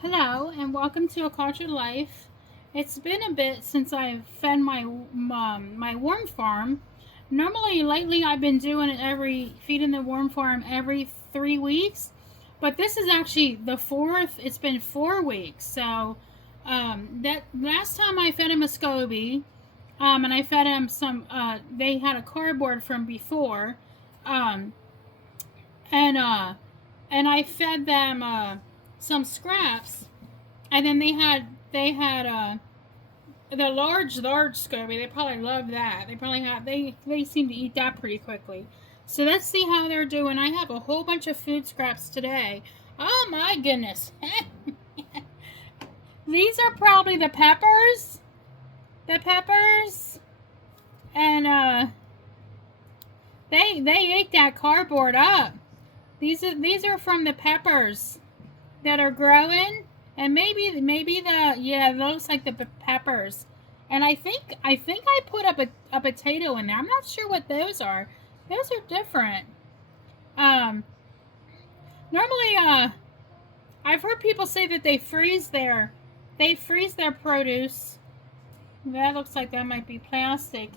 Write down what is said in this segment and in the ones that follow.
Hello and welcome to A Cultured Life. It's been a bit since I've fed my worm farm. Normally, lately, I've been doing it feeding the worm farm every 3 weeks, but this is actually the fourth. It's been 4 weeks. So, that last time I fed him a SCOBY, and I fed him some. They had a cardboard from before, um, and uh, and I fed them some scraps, and then they had the large SCOBY. They probably love that. They seem to eat that pretty quickly. So let's see how they're doing. I have a whole bunch of food scraps today. Oh my goodness. These are probably the peppers. The peppers. And they ate that cardboard up. These are from the peppers that are growing, and maybe it looks like the peppers. And I think I put up a potato in there. I'm not sure what those are. Those are different. Um, Normally, I've heard people say that they freeze their produce. That looks like that might be plastic.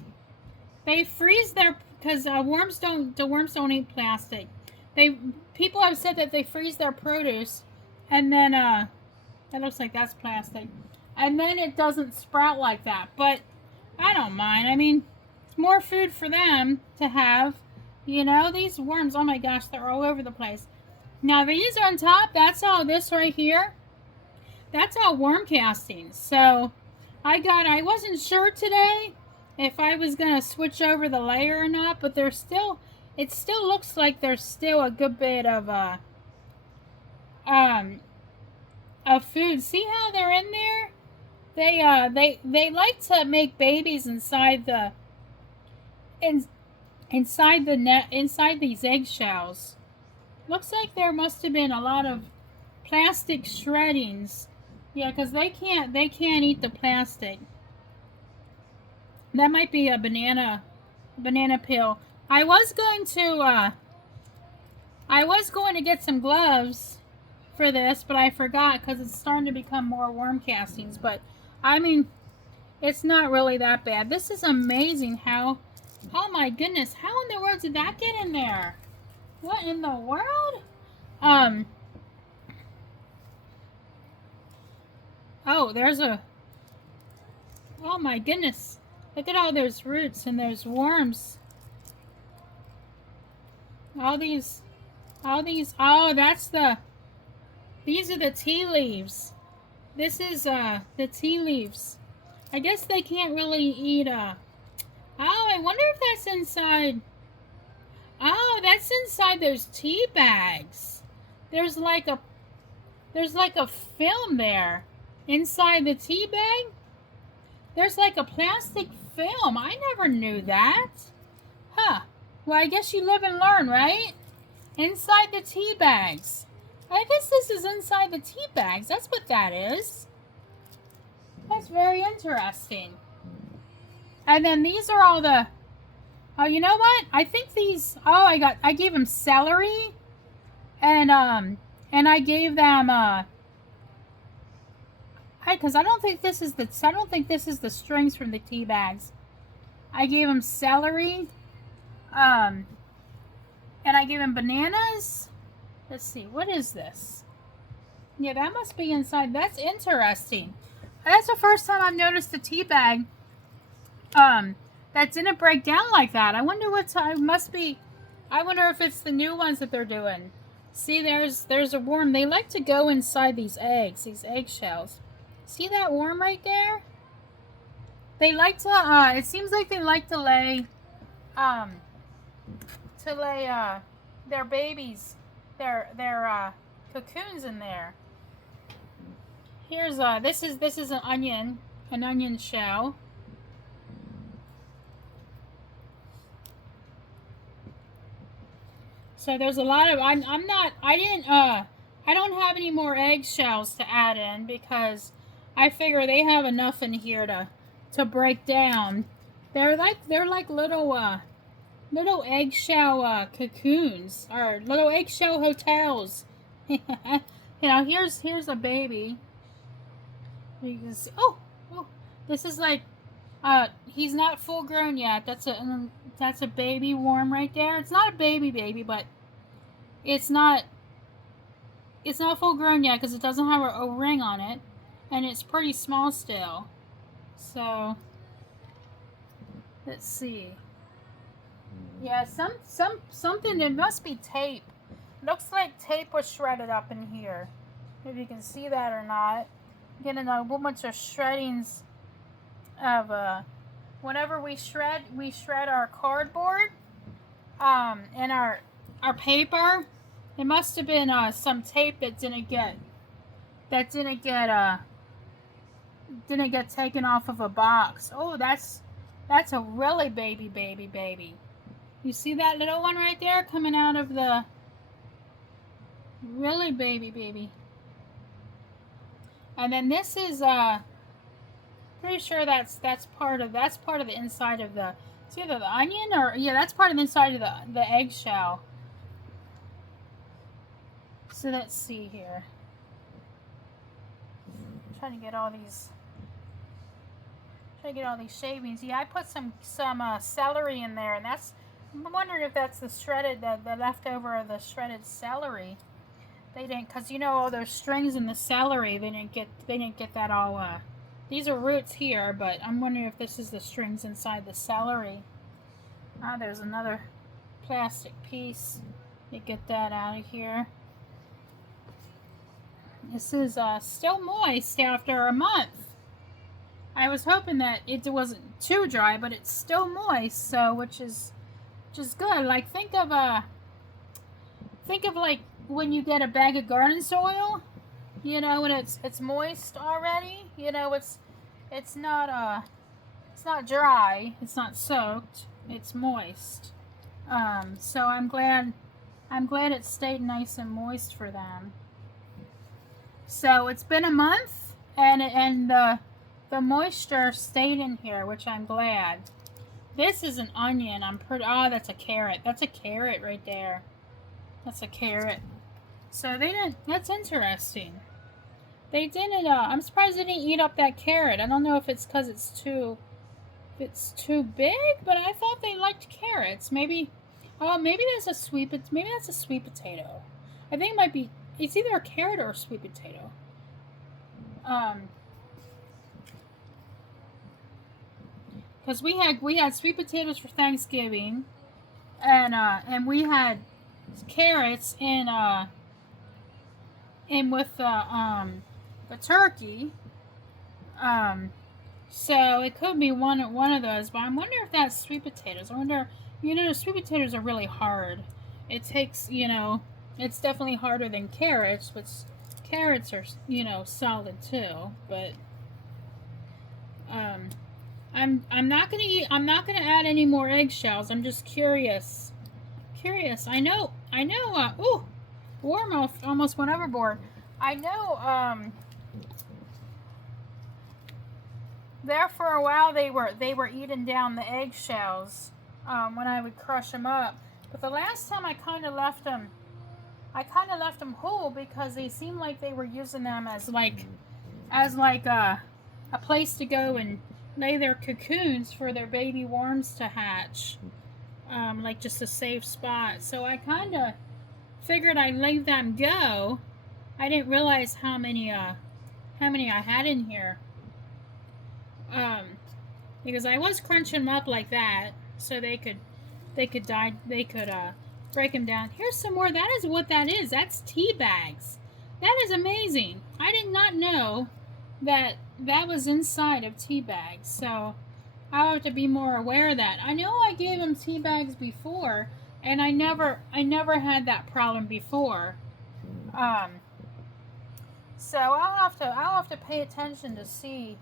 They freeze their because worms don't eat plastic. They People have said that they freeze their produce, and then that looks like that's plastic, and then it doesn't sprout like that. But I don't mind. I mean, it's more food for them to have. These worms. Oh my gosh, they're all over the place. Now these on top. That's all this right here. That's all worm castings. So I wasn't sure today if I was gonna switch over the layer or not, but it still looks like there's still a good bit um of food. See how they're in there? They like to make babies in, inside these eggshells. Looks like there must have been a lot of plastic shreddings. Yeah, because they can't eat the plastic. That might be a banana peel. I was going to get some gloves for this, but I forgot because it's starting to become more worm castings. But I mean, it's not really that bad. This is amazing how. Oh my goodness! How in the world did that get in there? What in the world? Um. Oh, there's a. Oh my goodness! Look at all those roots and there's worms. All these. All these. Oh, that's the. These are the tea leaves. This is the tea leaves. I guess they can't really eat Oh, I wonder if that's inside. Oh, that's inside those tea bags. There's like a there's like a film there inside the tea bag. There's like a plastic film. I never knew that. Huh. Well, I guess you live and learn, right? Inside the tea bags. I guess this is inside the tea bags. That's what that is. That's very interesting. And then these are all the. Oh, you know what? I think these. Oh, I gave them celery, and I gave them because I don't think this is the strings from the tea bags. I gave them celery, um, and I gave them bananas. Let's see, what is this? Yeah, that must be inside. That's interesting. That's the first time I've noticed a tea bag that didn't break down like that. I wonder what time must be. I wonder if it's the new ones that they're doing. See, there's a worm. They like to go inside these eggshells. See that worm right there? They like to. It seems like they like to lay, um, their babies, their cocoons in there. Here's this is an onion shell. So there's a lot of I'm not I didn't I don't have any more eggshells to add in because I figure they have enough in here to break down. They're like little eggshell cocoons or little eggshell hotels. You know, here's a baby. You can see, oh, oh, this is like, he's not full grown yet. That's a baby worm right there. It's not a baby, but it's not full grown yet because it doesn't have a ring on it, and it's pretty small still. So let's see. Yeah, something. It must be tape. Looks like tape was shredded up in here. If you can see that or not. Getting a whole bunch of shreddings of whenever we shred our cardboard, and our paper. It must have been some tape that didn't get taken off of a box. Oh, that's a really baby. You see that little one right there coming out of the really baby. And then this is pretty sure that's part of the inside of the, it's either the onion or, yeah, that's part of the inside of the eggshell. So let's see here. I'm trying to get all these shavings. Yeah, I put some celery in there, and I'm wondering if that's the leftover of the shredded celery. They didn't, cause you know all those strings in the celery. They didn't get that all. These are roots here, but I'm wondering if this is the strings inside the celery. Ah, there's another plastic piece. You get that out of here. This is still moist after a month. I was hoping that it wasn't too dry, but it's still moist, so which is good. Like think of like when you get a bag of garden soil, you know, when it's moist already. You know, it's not dry, it's not soaked, it's moist. So I'm glad it stayed nice and moist for them. So it's been a month, and the moisture stayed in here, which I'm glad. This is an onion. Oh, that's a carrot. That's a carrot right there. That's a carrot. So they didn't. That's interesting. They didn't. I'm surprised they didn't eat up that carrot. I don't know if it's because it's too big, but I thought they liked carrots. Maybe. Oh, maybe that's a sweet potato. I think it might be. It's either a carrot or a sweet potato. Because we had sweet potatoes for Thanksgiving, and we had carrots in with the turkey. So it could be one of those, but I'm wondering if that's sweet potatoes. I wonder, you know, sweet potatoes are really hard. It takes, you know, it's definitely harder than carrots, which carrots are, you know, solid too. But I'm not gonna add any more eggshells. I'm just curious. I know. Ooh, worm almost went overboard. I know. There for a while they were eating down the eggshells when I would crush them up. But the last time I kind of left them whole because they seemed like they were using them as like a place to go and lay their cocoons for their baby worms to hatch, like just a safe spot. So I kind of figured I'd leave them go. I didn't realize how many I had in here, because I was crunching them up like that so they could break them down. Here's some more. That is what that is. That's tea bags. That is amazing. I did not know that was inside of tea bags. So I'll have to be more aware of that. I know I gave them tea bags before, and I never had that problem before. So I'll have to pay attention to see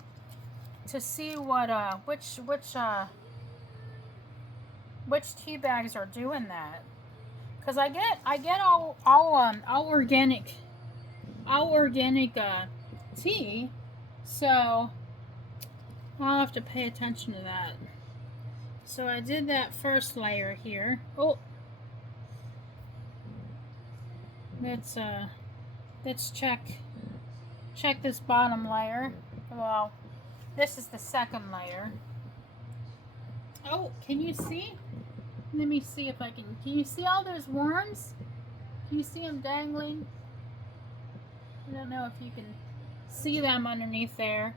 what which tea bags are doing that. Cause I get all organic tea, so I'll have to pay attention to that. So I did that first layer here. Oh, let's Let's check this bottom layer. Well, this is the second layer. Oh, can you see? Let me see if I can. Can you see all those worms? Can you see them dangling? I don't know if you can see them underneath there.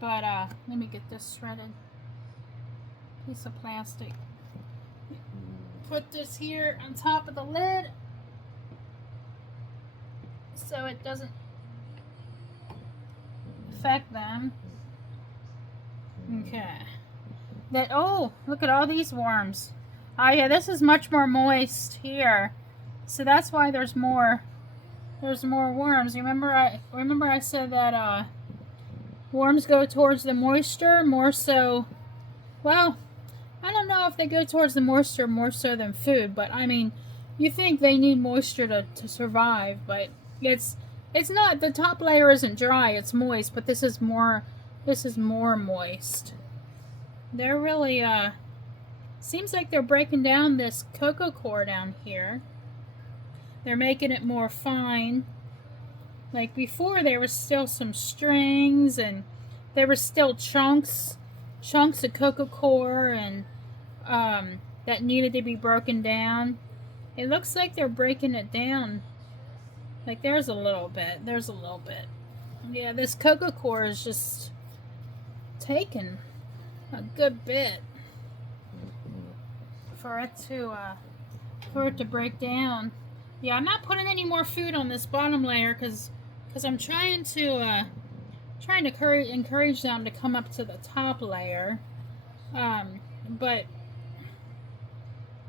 But let me get this shredded piece of plastic. Put this here on top of the lid so it doesn't affect them. Okay. Oh, look at all these worms. Oh yeah, this is much more moist here. So that's why there's more worms. Remember I said that worms go towards the moisture more so. Well, I don't know if they go towards the moisture more so than food, but I mean, you think they need moisture to survive, but it's not. The top layer isn't dry, it's moist, but this is more moist. They're really seems like they're breaking down this cocoa core down here. They're making it more fine. Like before, there was still some strings and there were still chunks of cocoa core and that needed to be broken down. It looks like they're breaking it down. Like there's a little bit. Yeah, this cocoa core is just taking a good bit for it to break down. Yeah, I'm not putting any more food on this bottom layer because I'm trying to encourage them to come up to the top layer. But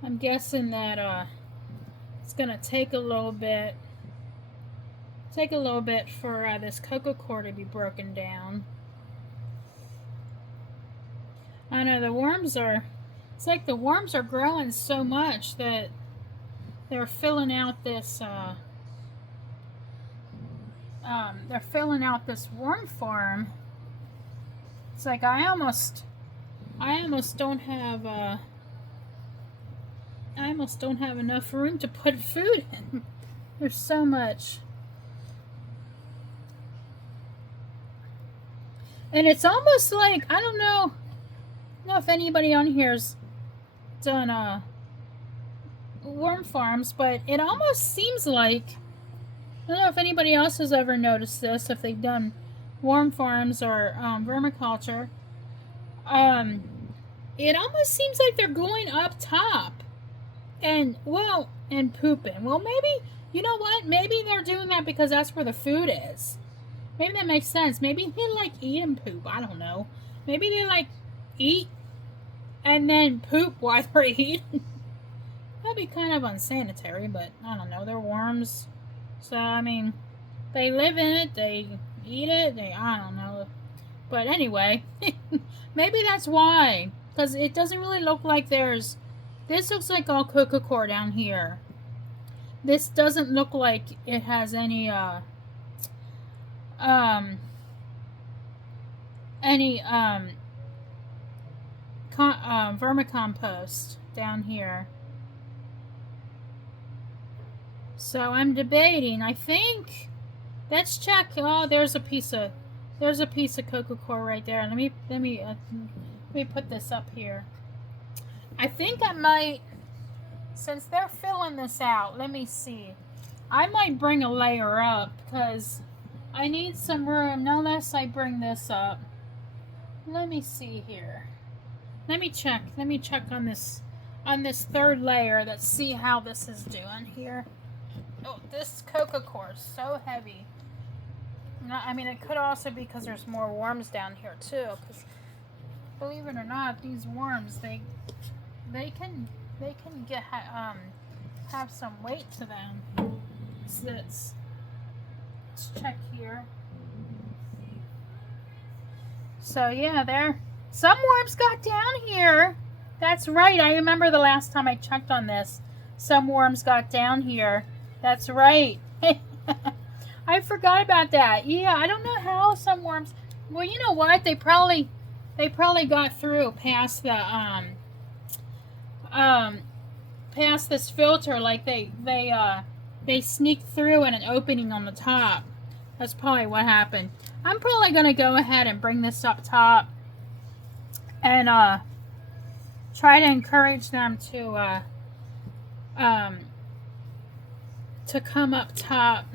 I'm guessing that it's gonna take a little bit for this cocoa core to be broken down. I know it's like the worms are growing so much that they're filling out this worm farm. It's like I almost don't have enough room to put food in. There's so much. And it's almost like, I don't know if anybody on here's done worm farms, but it almost seems like, I don't know if anybody else has ever noticed this, if they've done worm farms or vermiculture. It almost seems like they're going up top and pooping. Well, maybe, you know what? Maybe they're doing that because that's where the food is. Maybe that makes sense. Maybe they like eat and poop. I don't know. Maybe they like eat and then poop while they're eating. That'd be kind of unsanitary, but I don't know. They're worms. So, I mean, they live in it. They eat it. I don't know. But anyway, maybe that's why. Because it doesn't really look like this looks like all cocoa core down here. This doesn't look like it has any vermicompost down here. So I'm debating. I think let's check. Oh, there's a piece of cocoa core right there. Let me put this up here. I think I might, since they're filling this out, let me see. I might bring a layer up because I need some room. No less I bring this up. Let me see here. Let me check on this third layer. Let's see how this is doing here. Oh, this cocoa core is so heavy. I mean, it could also be because there's more worms down here too. Because believe it or not, these worms they can get have some weight to them. So let's check here. So yeah, some worms got down here. That's right. I remember the last time I checked on this. Some worms got down here. That's right. I forgot about that. Yeah, I don't know how some worms. Well, you know what? They probably got through past the past this filter. Like they they sneaked through in an opening on the top. That's probably what happened. I'm probably going to go ahead and bring this up top and try to encourage them to come up top,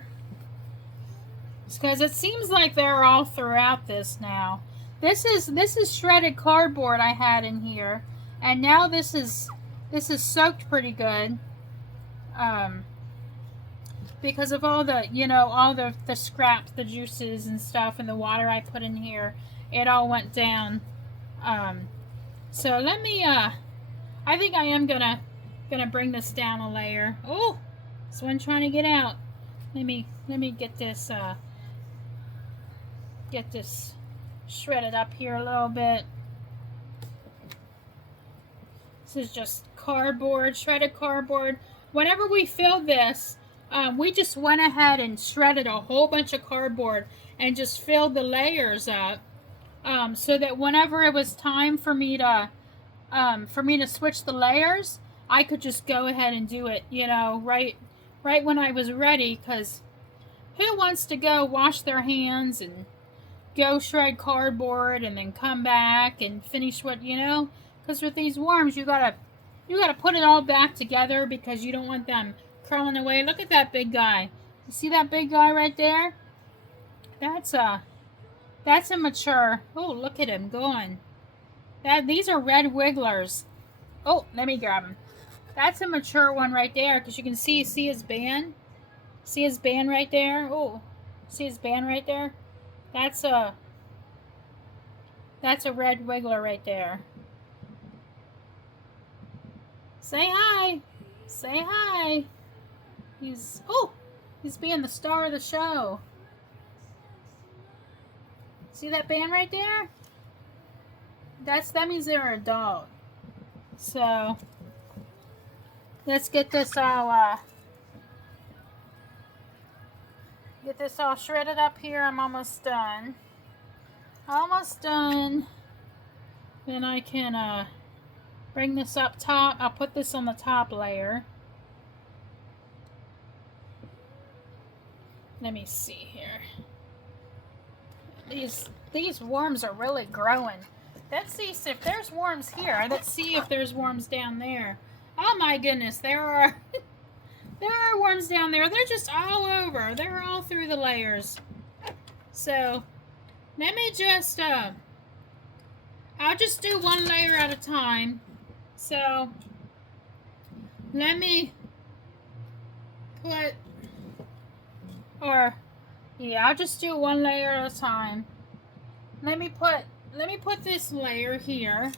because it seems like they're all throughout this now. This is shredded cardboard I had in here, and now this is soaked pretty good, because of all the, you know, all the scraps, the juices and stuff, and the water I put in here. It all went down. So let me I think I am gonna bring this down a layer. Oh, this one trying to get out. Let me get this shredded up here a little bit. This is just cardboard, shredded cardboard. Whenever we filled this, we just went ahead and shredded a whole bunch of cardboard and just filled the layers up, so that whenever it was time for me to switch the layers, I could just go ahead and do it, you know, right when I was ready. Because who wants to go wash their hands and go shred cardboard and then come back and finish what, you know? Because with these worms, you gotta put it all back together, because you don't want them crawling away. Look at that big guy. You see that big guy right there? That's a mature. Oh, look at him going. These are red wigglers. Oh, let me grab him. That's a mature one right there, because you can see his band. See his band right there? Oh, see his band right there? That's a red wiggler right there. Say hi. Say hi. He's being the star of the show. See that band right there? That means they're a dog. So let's get this all shredded up here. I'm almost done. Almost done. Then I can bring this up top. I'll put this on the top layer. Let me see here. These worms are really growing. Let's see if there's worms here. Let's see if there's worms down there. Oh my goodness, there are worms down there. They're just all over. They're all through the layers. So let me just I'll just do one layer at a time. So let me put, I'll just do one layer at a time. Let me put this layer here.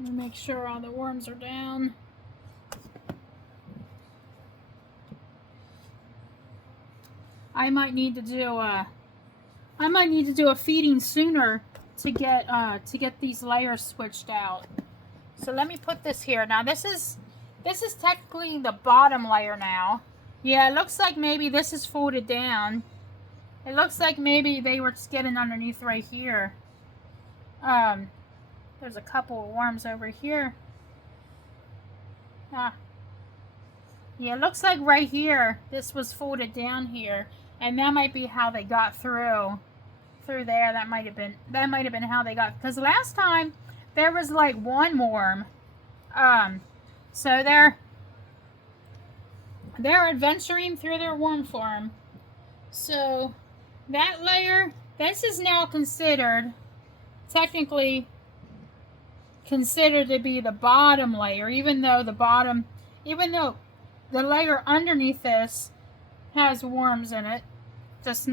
Let me make sure all the worms are down. I might need to do a feeding sooner to get these layers switched out. So let me put this here. Now this is technically the bottom layer now. Yeah, it looks like maybe this is folded down. It looks like maybe they were just getting underneath right here. There's a couple of worms over here. Yeah, it looks like right here, this was folded down here. And that might be how they got through there. That might have been how they got, because last time there was like one worm. So they're adventuring through their worm farm. So that layer, this is now technically considered to be the bottom layer, even though the layer underneath this has worms in it, just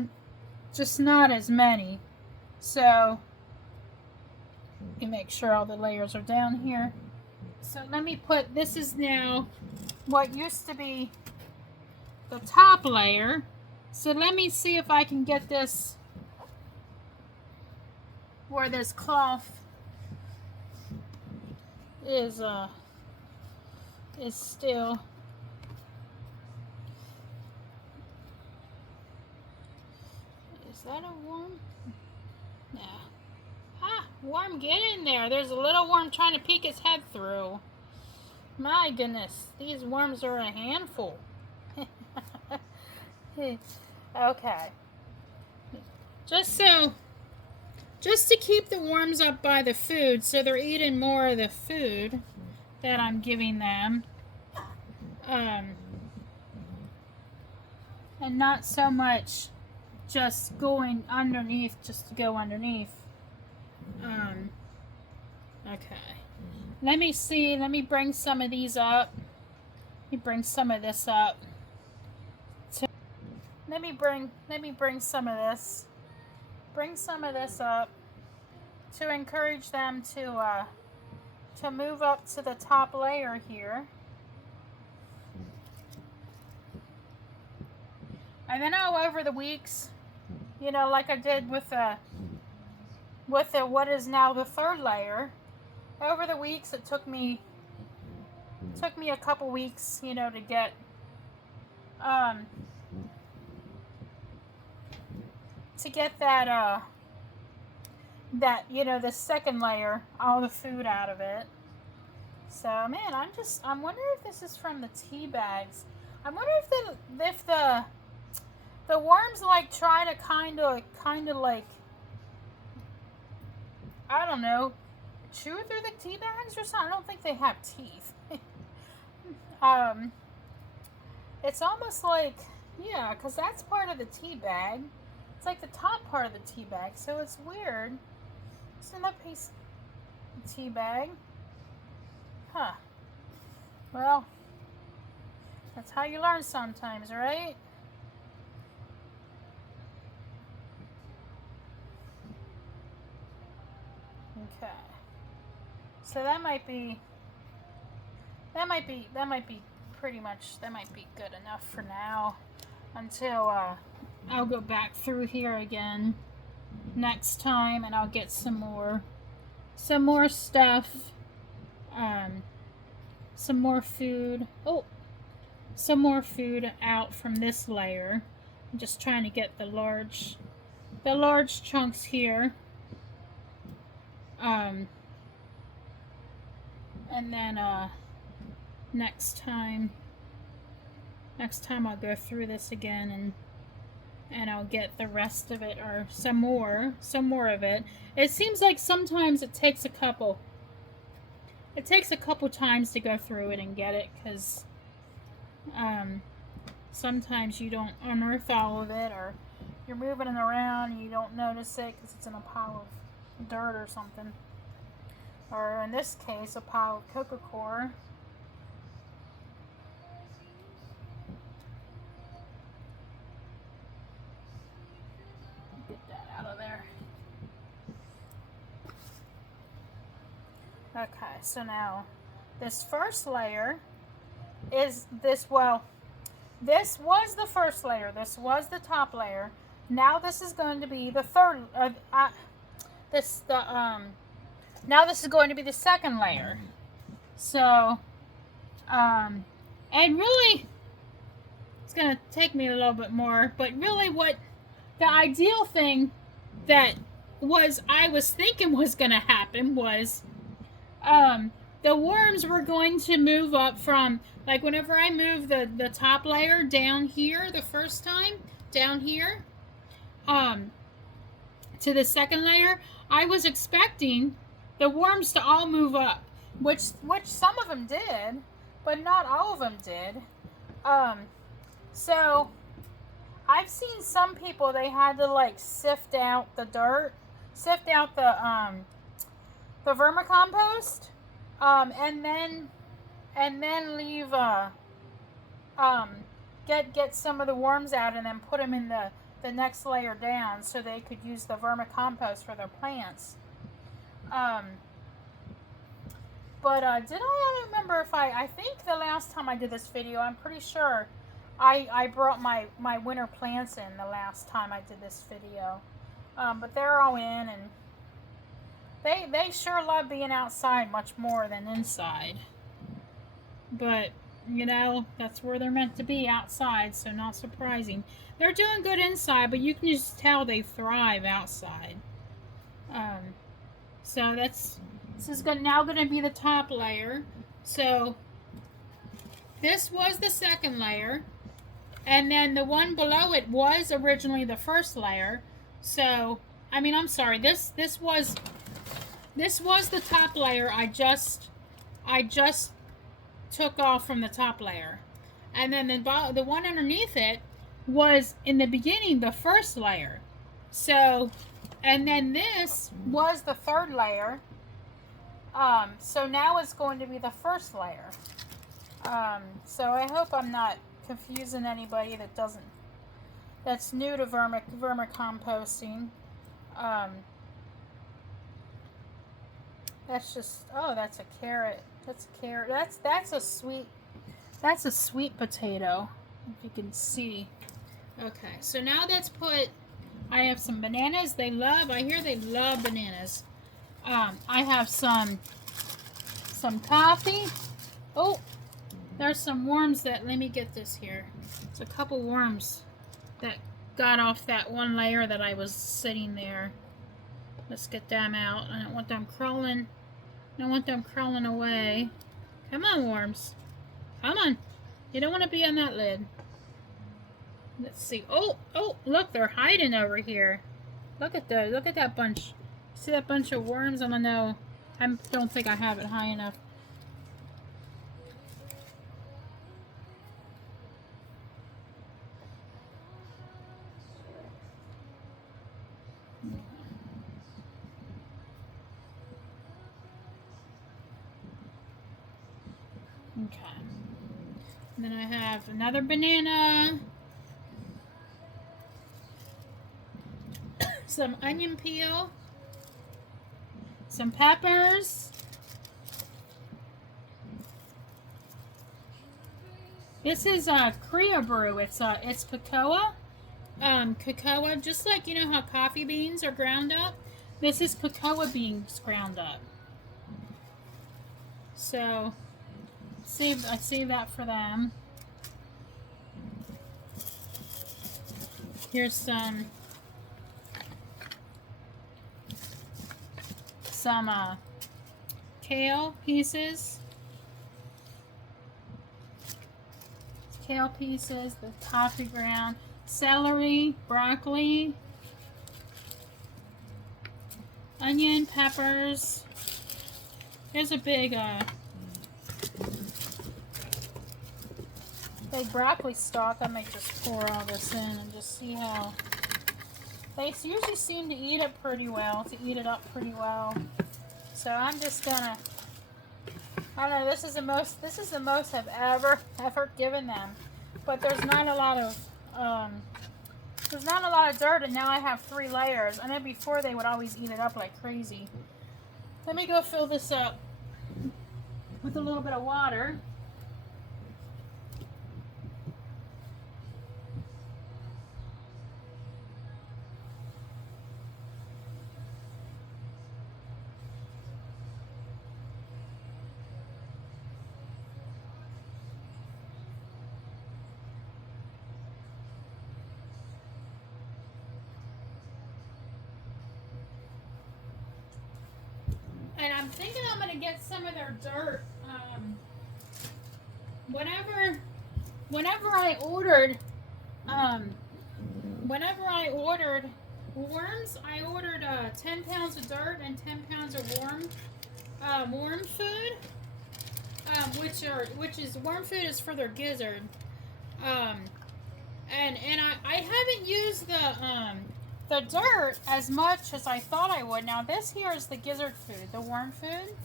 not as many. So let me make sure all the layers are down here. So let me put, this is now what used to be the top layer. So let me see if I can get this where this cloth is still. Is that a worm? No. Ah, worm, get in there. There's a little worm trying to peek his head through. My goodness, these worms are a handful. Okay. Just to keep the worms up by the food, so they're eating more of the food that I'm giving them. And not so much just going underneath just to go underneath. Okay. Let me see. Let me bring some of these up. Let me bring some of this up. Let me bring some of this. Bring some of this up to encourage them to move up to the top layer here. And then over the weeks, you know, like I did with the what is now the third layer, over the weeks it took me a couple weeks, you know, to get that you know, the second layer, all the food out of it. So man, I'm wondering if this is from the tea bags. I wonder if the worms like try to kind of like, I don't know, chew through the tea bags or something. I don't think they have teeth. It's almost like, yeah, because that's part of the tea bag. It's like the top part of the tea bag, so it's weird. It's another piece of the tea bag. Huh. Well, that's how you learn sometimes, right? Okay. So that might be pretty much, that might be good enough for now until I'll go back through here again next time and I'll get some more stuff, some more food. Oh, some more food out from this layer. I'm just trying to get the large chunks here. And then next time I'll go through this again and I'll get the rest of it, or some more of it. It seems like sometimes it takes a couple times to go through it and get it, because sometimes you don't unearth all of it, or you're moving it around and you don't notice it because it's in a pile of dirt or something, or in this case a pile of coca coir. Get that out of there. Okay, so now this first layer is this, well, this was the first layer, this was the top layer. Now this is going to be the third, now this is going to be the second layer. So, and really, it's going to take me a little bit more, but really what the ideal thing that I was thinking was going to happen was, the worms were going to move up from, like, whenever I moved the top layer down here the first time, down here, to the second layer, I was expecting the worms to all move up, which some of them did, but not all of them did. So I've seen some people, they had to like sift out the dirt, sift out the vermicompost, and then leave get some of the worms out and then put them in the next layer down so they could use the vermicompost for their plants. But did I don't remember if I think the last time I did this video, I'm pretty sure I brought my winter plants in the last time I did this video. But they're all in, and they sure love being outside much more than inside. But, you know, that's where they're meant to be, outside, so not surprising. They're doing good inside, but you can just tell they thrive outside. So this is now going to be the top layer. So this was the second layer. And then the one below it was originally the first layer. So, I mean, I'm sorry. This was the top layer. I just took off from the top layer. And then the one underneath it was in the beginning the first layer. So, and then this was the third layer. So now it's going to be the first layer. So I hope I'm not confusing anybody that's new to vermicomposting. That's just, oh, that's a carrot. That's a carrot. That's a sweet potato, if you can see. Okay, so now let's put, I have some bananas. I hear they love bananas. I have some coffee. Oh, there's some worms that, let me get this here. It's a couple worms that got off that one layer that I was sitting there. Let's get them out. I don't want them crawling. I don't want them crawling away. Come on, worms. Come on. You don't want to be on that lid. Let's see. Oh, look, they're hiding over here. Look at those. Look at that bunch. See that bunch of worms? I don't know. I don't think I have it high enough. Okay. And then I have another banana. Some onion peel. Some peppers. This is Korea brew. It's cocoa. Cocoa, just like you know how coffee beans are ground up. This is cocoa beans ground up. So I save that for them. Here's some kale pieces. Kale pieces, the coffee ground, celery, broccoli, onion, peppers. There's a big broccoli stalk. I might just pour all this in and just see how they usually seem to eat it pretty well, So I'm just gonna, I don't know, this is the most I've ever given them. But there's not a lot of dirt, and now I have 3 layers. I know before they would always eat it up like crazy. Let me go fill this up with a little bit of water. And I'm thinking I'm going to get some of their dirt. Whenever I ordered worms, I ordered 10 pounds of dirt and 10 pounds of worm food, worm food is for their gizzard. And I haven't used the dirt as much as I thought I would. Now this here is the gizzard food, the worm food.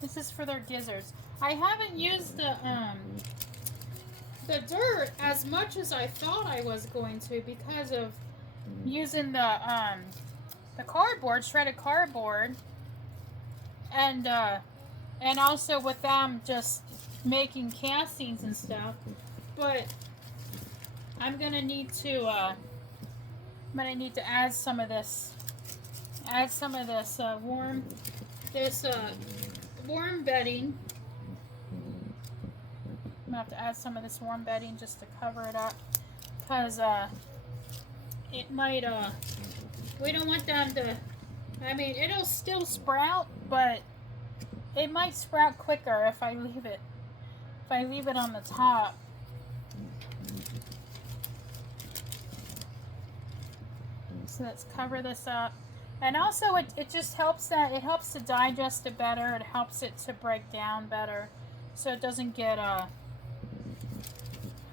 This is for their gizzards. I haven't used the dirt as much as I thought I was going to because of using the cardboard, shredded cardboard, and also with them just making castings and stuff. But I'm gonna need to add some of this worm bedding. I'm gonna have to add some of this worm bedding just to cover it up, because it might we don't want them to, I mean, it'll still sprout, but it might sprout quicker if I leave it on the top. So let's cover this up. And also it just helps it helps to digest it better. It helps it to break down better. So it doesn't get I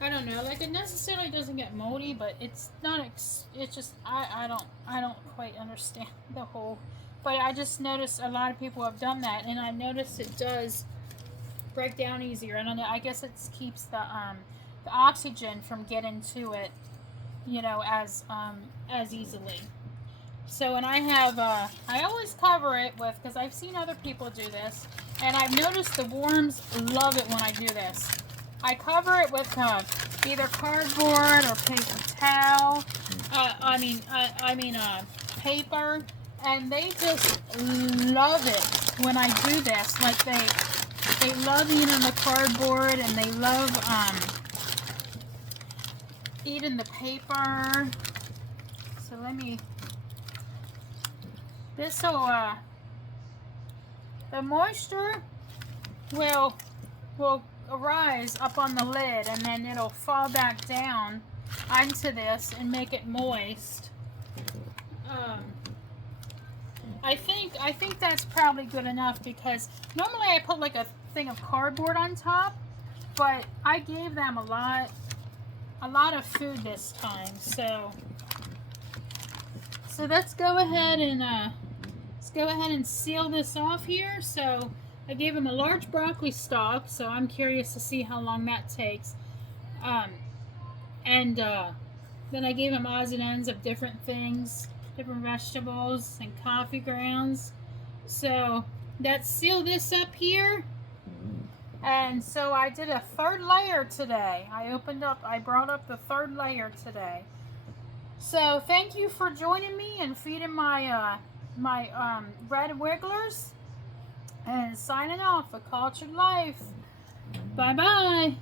don't know, like it necessarily doesn't get moldy, but it's not it's just I don't quite understand the whole, but I just noticed a lot of people have done that, and I've noticed it does break down easier. I don't know, I guess it keeps the oxygen from getting to it, you know, as easily. So, and I have, I always cover it with, because I've seen other people do this, and I've noticed the worms love it when I do this. I cover it with either cardboard or paper towel, paper, and they just love it when I do this. Like they love eating the cardboard, and they love eating the paper. So let me. This will the moisture will arise up on the lid, and then it'll fall back down onto this and make it moist. I think that's probably good enough, because normally I put like a thing of cardboard on top, but I gave them a lot of food this time, so let's go ahead and seal this off here. So I gave him a large broccoli stalk, so I'm curious to see how long that takes. And then I gave him odds and ends of different things, different vegetables and coffee grounds. So let's seal this up here. And so I did a third layer today. I brought up the third layer today. So thank you for joining me and feeding my red wigglers, and signing off, A Cultured Life. Bye bye.